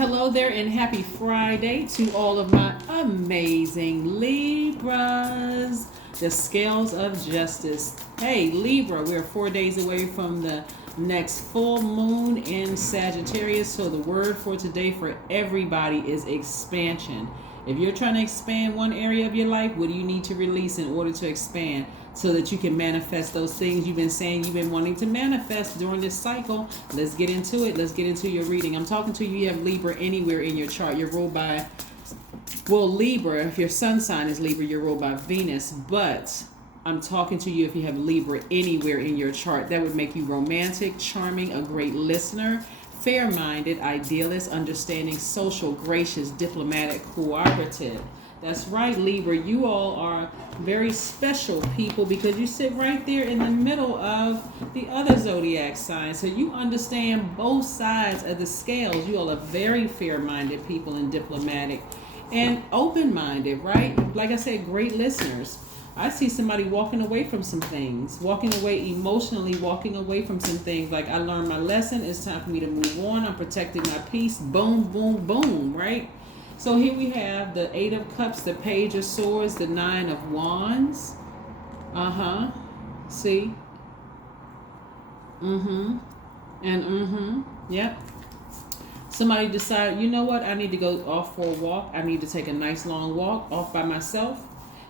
hello there and happy Friday to all of my amazing Libras. The scales of justice. Hey, Libra, we're 4 days away from the next full moon in Sagittarius. So the word for today for everybody is expansion. If you're trying to expand one area of your life, what do you need to release in order to expand so that you can manifest those things you've been saying you've been wanting to manifest during this cycle? Let's get into it. Let's get into your reading. I'm talking to you. You have Libra anywhere in your chart. You're ruled by, well, Libra. If your sun sign is Libra, you're ruled by Venus. But I'm talking to you if you have Libra anywhere in your chart. That would make you romantic, charming, a great listener, fair-minded, idealist, understanding, social, gracious, diplomatic, cooperative. That's right, Libra. You all are very special people because you sit right there in the middle of the other zodiac signs. So you understand both sides of the scales. You all are very fair-minded people and diplomatic and open-minded, right? Like I said, great listeners. I see somebody walking away from some things, walking away emotionally, walking away from some things. Like, I learned my lesson. It's time for me to move on. I'm protecting my peace. Boom, boom, boom, right? So here we have the Eight of Cups, the Page of Swords, the Nine of Wands. See? Yep. Somebody decided, you know what? I need to go off for a walk. I need to take a nice long walk off by myself.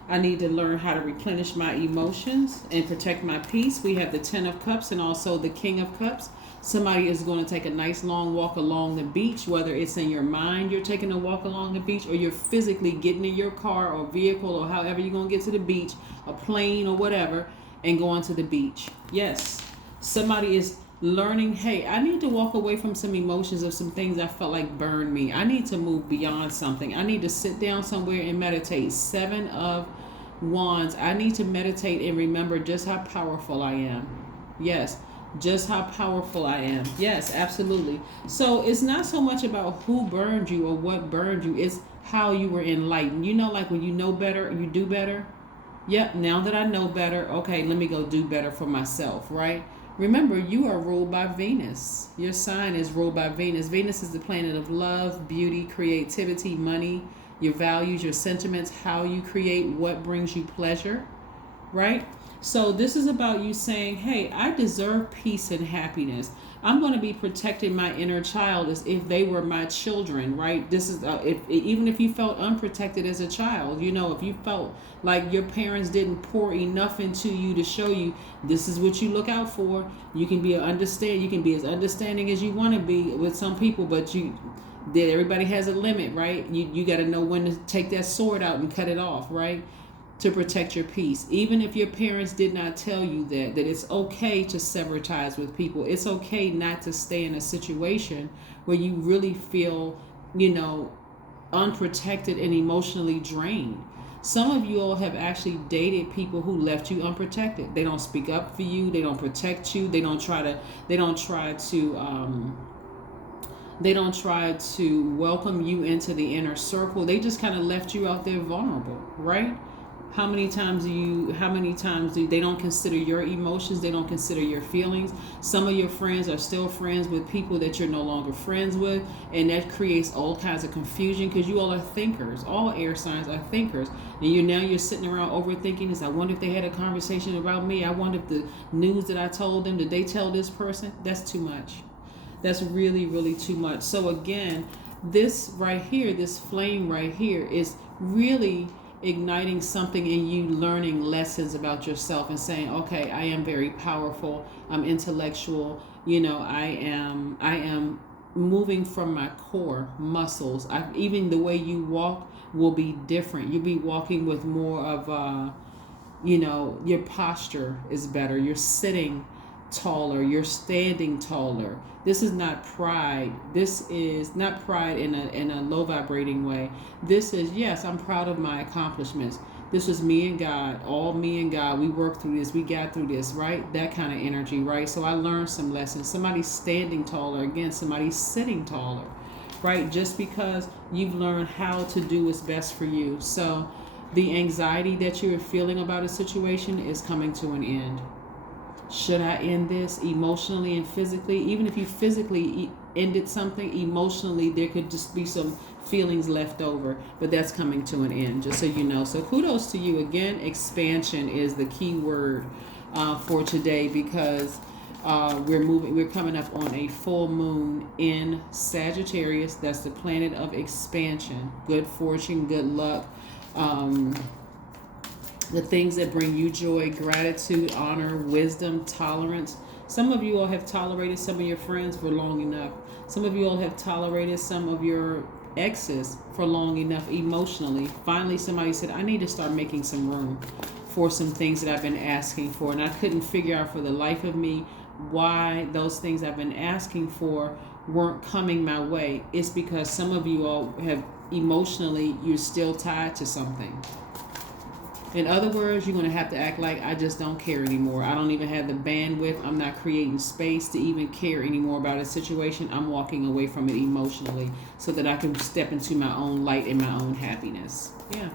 I need to learn how to replenish my emotions and protect my peace. We have the Ten of Cups and also the King of Cups. Somebody is going to take a nice long walk along the beach, whether it's in your mind you're taking a walk along the beach or you're physically getting in your car or vehicle or however you're going to get to the beach, a plane or whatever, and going to the beach. Yes, somebody is learning, hey, I need to walk away from some emotions of some things I felt like burned me. I need to move beyond something. I need to sit down somewhere and meditate. Seven of Wands. I need to meditate and remember just how powerful I am. Yes, just how powerful I am. Yes, absolutely. So it's not so much about who burned you or what burned you. It's how you were enlightened. You know, like when you know better, you do better. Yep, now that I know better, okay, let me go do better for myself, right? Remember, you are ruled by Venus. Your sign is ruled by Venus. Venus is the planet of love, beauty, creativity, money, your values, your sentiments, how you create, what brings you pleasure, right? So this is about you saying, hey, I deserve peace and happiness. I'm going to be protecting my inner child as if they were my children, right? This is even if you felt unprotected as a child, you know, if you felt like your parents didn't pour enough into you to show you this is what you look out for, you can be you can be as understanding as you want to be with some people, but everybody has a limit, right? You got to know when to take that sword out and cut it off, right? To protect your peace. Even if your parents did not tell you that it's okay to sever ties with people. It's okay not to stay in a situation where you really feel, unprotected and emotionally drained. Some of you all have actually dated people who left you unprotected. They don't speak up for you. They don't protect you. They don't try to welcome you into the inner circle. They just kind of left you out there vulnerable, right? How many times do they don't consider your emotions? They don't consider your feelings. Some of your friends are still friends with people that you're no longer friends with. And that creates all kinds of confusion because you all are thinkers. All air signs are thinkers. And you're sitting around overthinking this. I wonder if they had a conversation about me. I wonder if the news that I told them, did they tell this person? That's too much. That's really, really too much. So again, this right here, this flame right here is really igniting something in you, learning lessons about yourself and saying, okay, I am very powerful. I'm intellectual. I am moving from my core muscles. Even the way you walk will be different. You'll be walking with more of your posture is better. You're sitting taller, you're standing taller. This is not pride. This is not pride in a low vibrating way. This is, yes, I'm proud of my accomplishments. This was me and God, all me and God. We worked through this, we got through this, right? That kind of energy, right? So I learned some lessons. Somebody's standing taller, again, somebody's sitting taller, right? Just because you've learned how to do what's best for you. So the anxiety that you're feeling about a situation is coming to an end. Should I end this emotionally and physically? Even if you physically ended something, emotionally there could just be some feelings left over, but that's coming to an end, just so you know. So kudos to you. Again, expansion is the key word for today, because we're coming up on a full moon in Sagittarius. That's the planet of expansion, good fortune, good luck, the things that bring you joy, gratitude, honor, wisdom, tolerance. Some of you all have tolerated some of your friends for long enough. Some of you all have tolerated some of your exes for long enough emotionally. Finally, somebody said, I need to start making some room for some things that I've been asking for. And I couldn't figure out for the life of me why those things I've been asking for weren't coming my way. It's because some of you all have emotionally, you're still tied to something. In other words, you're going to have to act like I just don't care anymore. I don't even have the bandwidth. I'm not creating space to even care anymore about a situation. I'm walking away from it emotionally so that I can step into my own light and my own happiness. Yeah.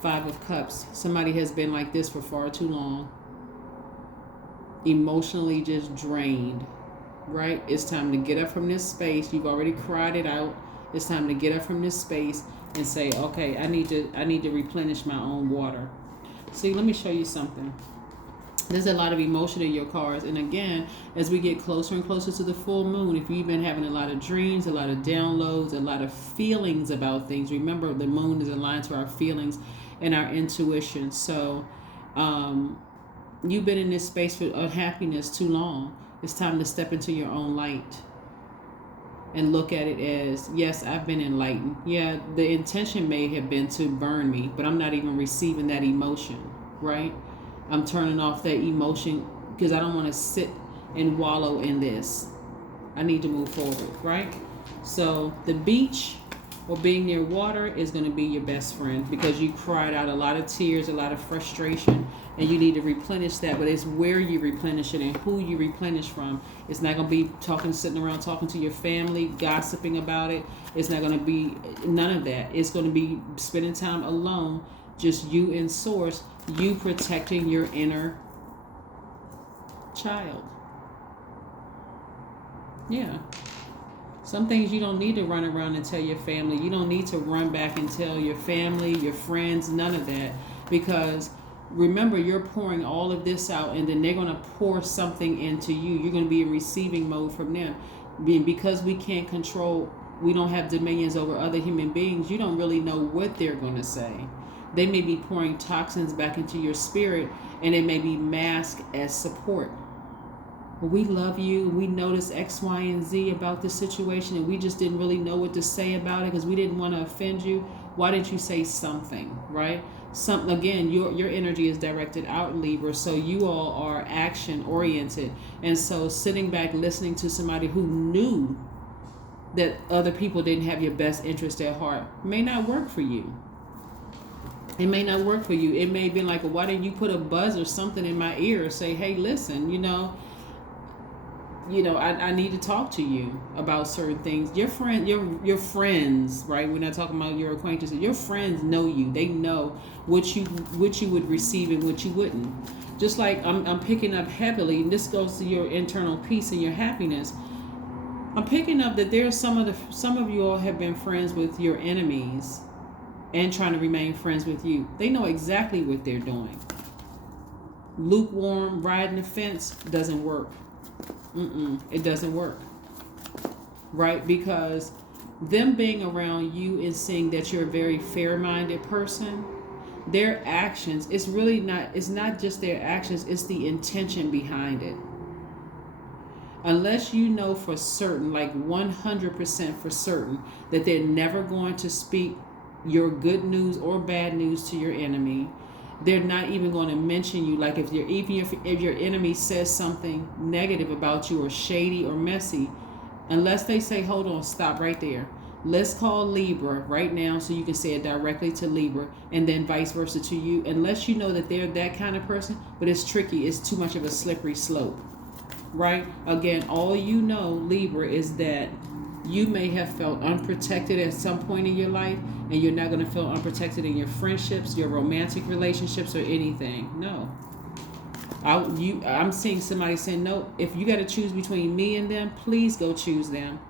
5 of Cups. Somebody has been like this for far too long. Emotionally just drained. Right? It's time to get up from this space. You've already cried it out. It's time to get up from this space and say, okay, I need to replenish my own water. See, let me show you something. There's a lot of emotion in your cards. And again, as we get closer and closer to the full moon, if you've been having a lot of dreams, a lot of downloads, a lot of feelings about things, remember the moon is aligned to our feelings and our intuition. So you've been in this space for unhappiness too long. It's time to step into your own light and look at it as, yes, I've been enlightened. Yeah, the intention may have been to burn me, but I'm not even receiving that emotion, right? I'm turning off that emotion because I don't want to sit and wallow in this. I need to move forward, right? So the beach or being near water is going to be your best friend, because you cried out a lot of tears, a lot of frustration, and you need to replenish that. But it's where you replenish it and who you replenish from. It's not going to be sitting around talking to your family, gossiping about it. It's not going to be none of that. It's going to be spending time alone, just you and source, you protecting your inner child. Yeah. Some things you don't need to run around and tell your family. You don't need to run back and tell your family, your friends, none of that. Because remember, you're pouring all of this out, and then they're going to pour something into you. You're going to be in receiving mode from them. Because we can't control, we don't have dominions over other human beings, you don't really know what they're going to say. They may be pouring toxins back into your spirit, and it may be masked as support. We love you, we notice X, Y, and Z about this situation, and we just didn't really know what to say about it because we didn't want to offend you. Why didn't you say something, right? Again, your energy is directed out, Libra, so you all are action oriented. And so sitting back listening to somebody who knew that other people didn't have your best interest at heart may not work for you. It may not work for you. It may be like, why didn't you put a buzz or something in my ear or say, hey, listen, I need to talk to you about certain things. Your friends, right? We're not talking about your acquaintances. Your friends know you. They know what you would receive and what you wouldn't. Just like I'm picking up heavily, and this goes to your internal peace and your happiness. I'm picking up that there's some of you all have been friends with your enemies and trying to remain friends with you. They know exactly what they're doing. Lukewarm, riding the fence doesn't work. It doesn't work, right? Because them being around you and seeing that you're a very fair-minded person, their actions, it's not just their actions, it's the intention behind it. Unless you know for certain, like 100% for certain, that they're never going to speak your good news or bad news to your enemy, they're not even going to mention you. Like if your enemy says something negative about you or shady or messy, unless they say, hold on, stop right there. Let's call Libra right now so you can say it directly to Libra, and then vice versa to you. Unless you know that they're that kind of person, but it's tricky. It's too much of a slippery slope, right? Again, all you know, Libra, is that you may have felt unprotected at some point in your life, and you're not going to feel unprotected in your friendships, your romantic relationships, or anything. No. I'm seeing somebody saying, no, if you got to choose between me and them, please go choose them.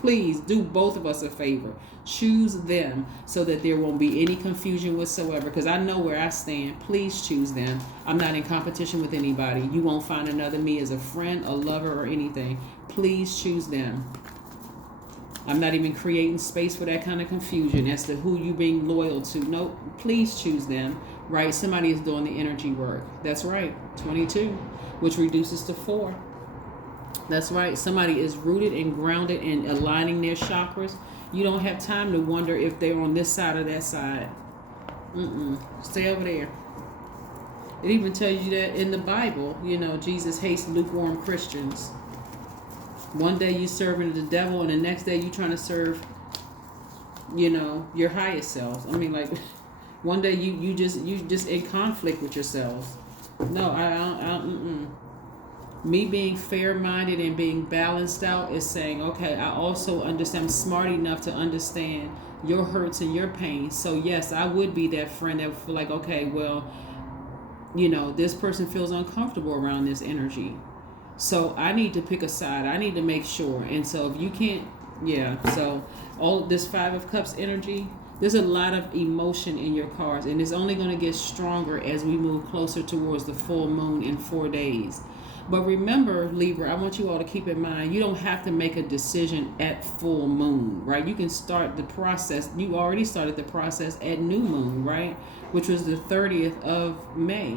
Please do both of us a favor. Choose them so that there won't be any confusion whatsoever, because I know where I stand. Please choose them. I'm not in competition with anybody. You won't find another me as a friend, a lover, or anything. Please choose them. I'm not even creating space for that kind of confusion as to who you being loyal to. No, please choose them. Right? Somebody is doing the energy work. That's right. 22, which reduces to 4. That's right. Somebody is rooted and grounded and aligning their chakras. You don't have time to wonder if they're on this side or that side. Stay over there. It even tells you that in the Bible, Jesus hates lukewarm Christians. One day you serving the devil, and the next day you trying to serve, your highest selves. I mean, like, one day you just in conflict with yourselves. No, Me being fair-minded and being balanced out is saying, okay, I also understand, I'm smart enough to understand your hurts and your pains. So yes, I would be that friend that would feel like, okay, well, this person feels uncomfortable around this energy. So I need to pick a side. I need to make sure. And so if you can't, so all this 5 of Cups energy, there's a lot of emotion in your cards, and it's only going to get stronger as we move closer towards the full moon in 4 days. But remember, Libra, I want you all to keep in mind, you don't have to make a decision at full moon, right? You can start the process. You already started the process at new moon, right? Which was the 30th of May.